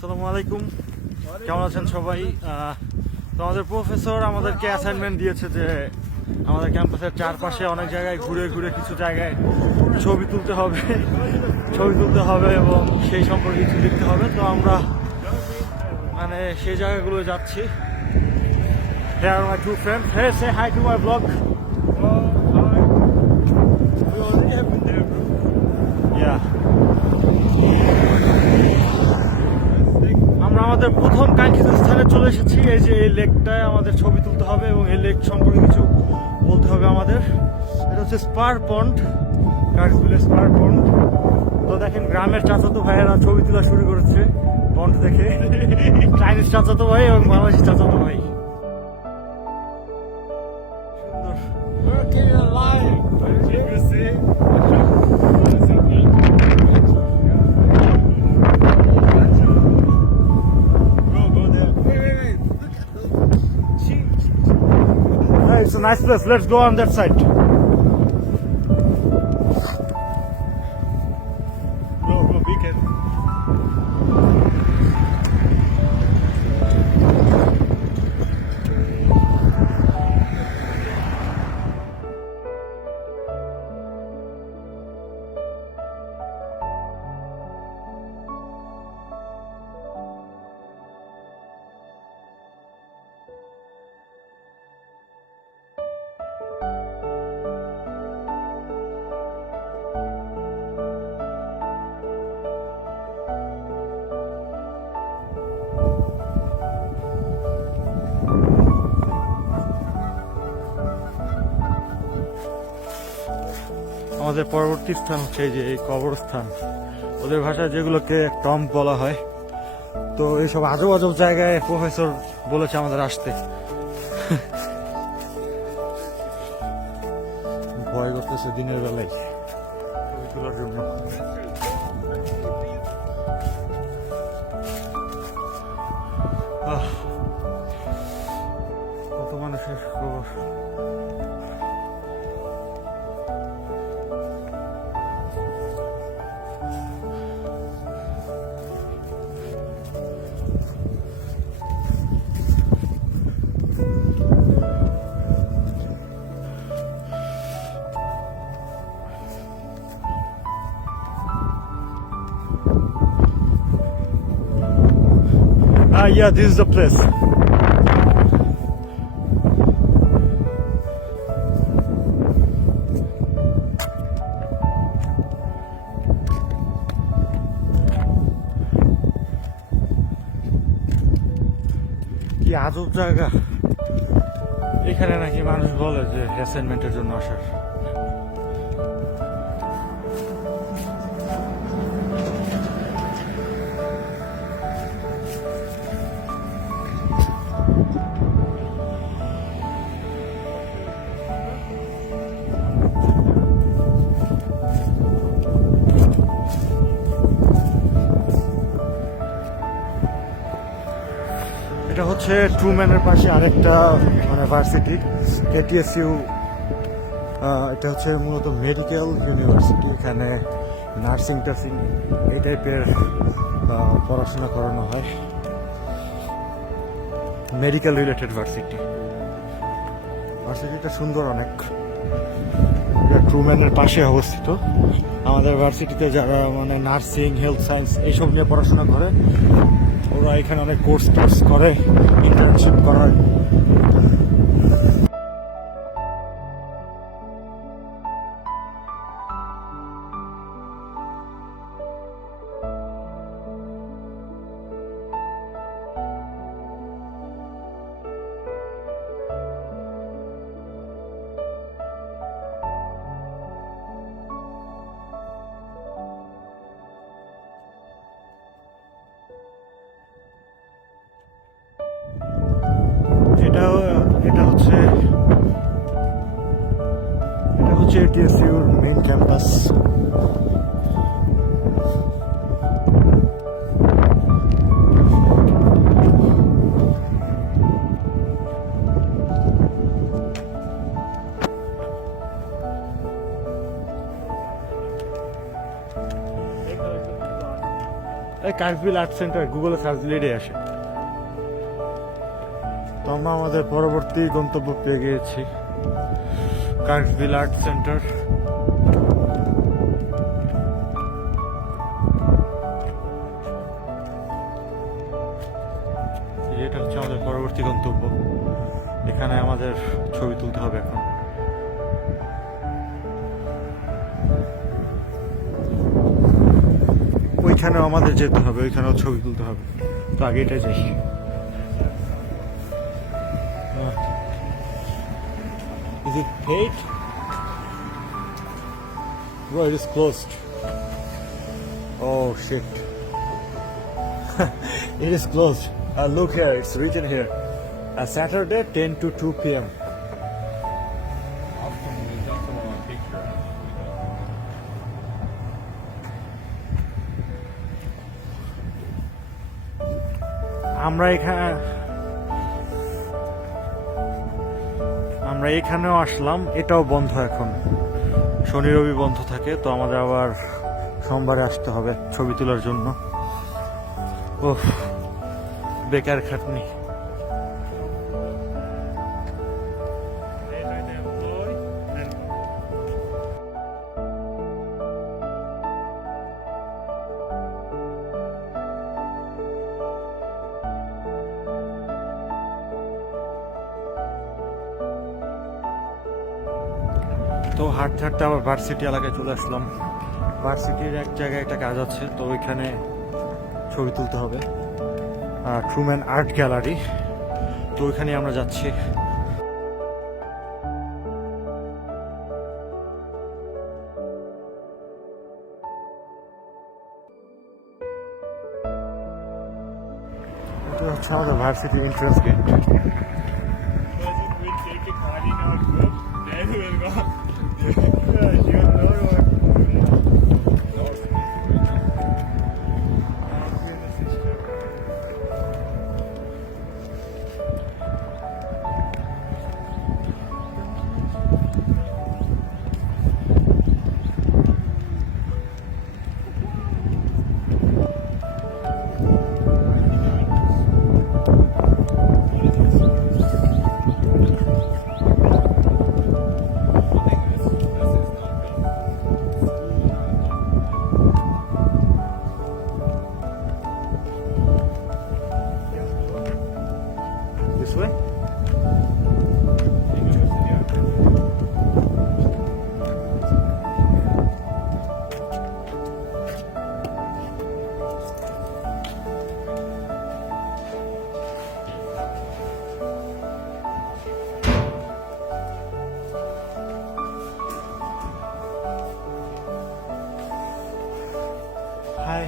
আসসালামু আলাইকুম, কেমন আছেন সবাই? তো আমাদের প্রফেসর আমাদেরকে অ্যাসাইনমেন্ট দিয়েছে যে আমাদের ক্যাম্পাসের চারপাশে অনেক জায়গায় ঘুরে ঘুরে কিছু জায়গায় ছবি তুলতে হবে এবং সেই সম্পর্কে কিছু লিখতে হবে। তো আমরা মানে সেই জায়গাগুলো যাচ্ছি। Here are my two friends. Hey, say hi to my vlog. We already have been there, bro. Yeah. আমরা আমাদের প্রথম কাঙ্ক্ষিত স্থানে চলে এসেছি। এই যে এই লেকটায় আমাদের ছবি তুলতে হবে এবং এই লেক সম্পর্কে কিছু বলতে হবে আমাদের। এটা হচ্ছে স্পার পন্ড, কার্সবিলের স্পার পন্ড। তো দেখেন গ্রামের চাচাতো ভাইয়েরা ছবি তোলা শুরু করেছে পন্ড দেখে। চাইনিজ চাচাতো ভাই এবং বাংলাদেশি চাচাতো ভাই। সুন্দর। Working alive. You see? Go there. Wait. Look at the cheese. Hey, it's a nice place. Let's go on that side. Bro, be careful. আমাদের পরবর্তী স্থান হচ্ছে এই যে এই কবরস্থান, ওদের ভাষায় যেগুলোকে টম্ব বলা হয়। তো এইসব আজব আজব জায়গায় প্রফেসর বলেছে আমাদের আসতে। ভয় করতেছে দিনের বেলায় ছবি তোলার জন্য। কত মানুষের খবর। Yeah, this is the place. কি আজব জায়গা। এখানে নাকি মানুষ বলে যে অ্যাসাইনমেন্টের জন্য আসার। এটা হচ্ছে ট্রুম্যানের পাশে আরেকটা মানে ভার্সিটি, কেটিএসইউ। এটা হচ্ছে মূলত মেডিকেল ইউনিভার্সিটি। এখানে নার্সিং টার্সিং এই টাইপের পড়াশোনা করানো হয়, মেডিকেল রিলেটেড ভার্সিটি। ভার্সিটিটা সুন্দর অনেক। ট্রুম্যানের পাশে অবস্থিত। আমাদের ভার্সিটিতে যারা মানে নার্সিং, হেলথ সায়েন্স এইসব নিয়ে পড়াশোনা করে, ওরা এখানে অনেক কোর্স টোর্স করে, ইন্টার্নশিপ করায়। এটা হচ্ছে এটিএসইউর মেইন ক্যাম্পাস। কার্কভিল আর্ট সেন্টার গুগলে সার্চ দিলেই আসে। তো আমরা আমাদের পরবর্তী গন্তব্য পেয়ে গিয়েছি, কার্কভিল আর্ট সেন্টার। এটা হচ্ছে আমাদের পরবর্তী গন্তব্য, এখানে আমাদের ছবি তুলতে হবে এখন। ওইখানেও আমাদের যেতে হবে, ওইখানেও ছবি তুলতে হবে, তো আগে এটা যাই। Is it paid? Well, it is closed. Oh shit. It is closed. Look here, it's written here. Saturday 10 to 2 p.m. আমরা এখানেও আসলাম, এটাও বন্ধ এখন, শনি রবি বন্ধ থাকে। তো আমাদের আবার সোমবারে আসতে হবে ছবি তোলার জন্য। ওহ, বেকার খাটনি। তো হাঁটতে হাঁটতে আবার ভার্সিটি এলাকায় চলে আসলাম। ভার্সিটির এক জায়গায় একটা কাজ আছে, তো ওইখানে ছবি তুলতে হবে, ট্রুম্যান আর্ট গ্যালারি। তো ওইখানে আমরা যাচ্ছি। এটা হচ্ছে আমাদের ভার্সিটির entrance gate. We'll take a car in our group, then we'll go. You know what? This way? Hi.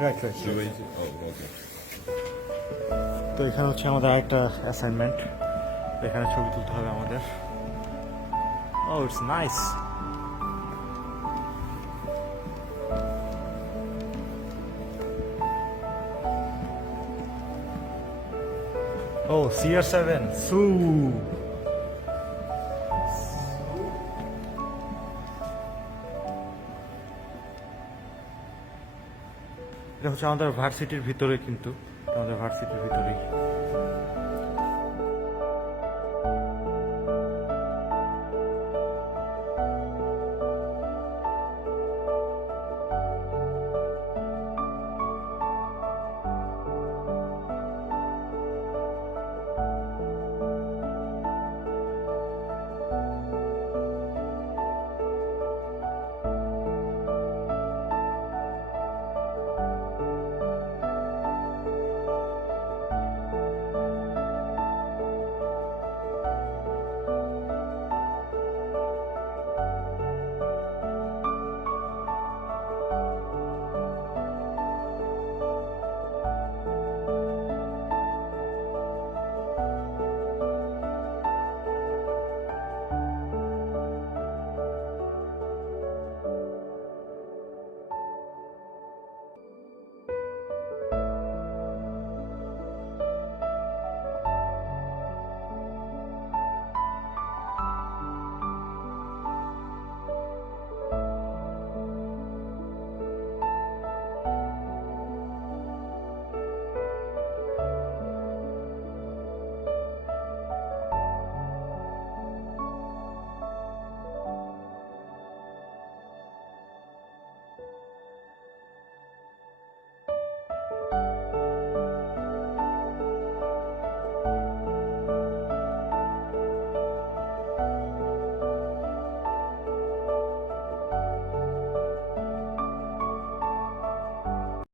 Right. তো এখানে হচ্ছে আমাদের আরেকটা অ্যাসাইনমেন্ট, এখানে ছবি তুলতে হবে আমাদের। ও ইটস নাইস। ও CR7 সু। এটা হচ্ছে আমাদের ভার্সিটির ভিতরে, কিন্তু আমাদের ভার্সিটির ভিতরেই।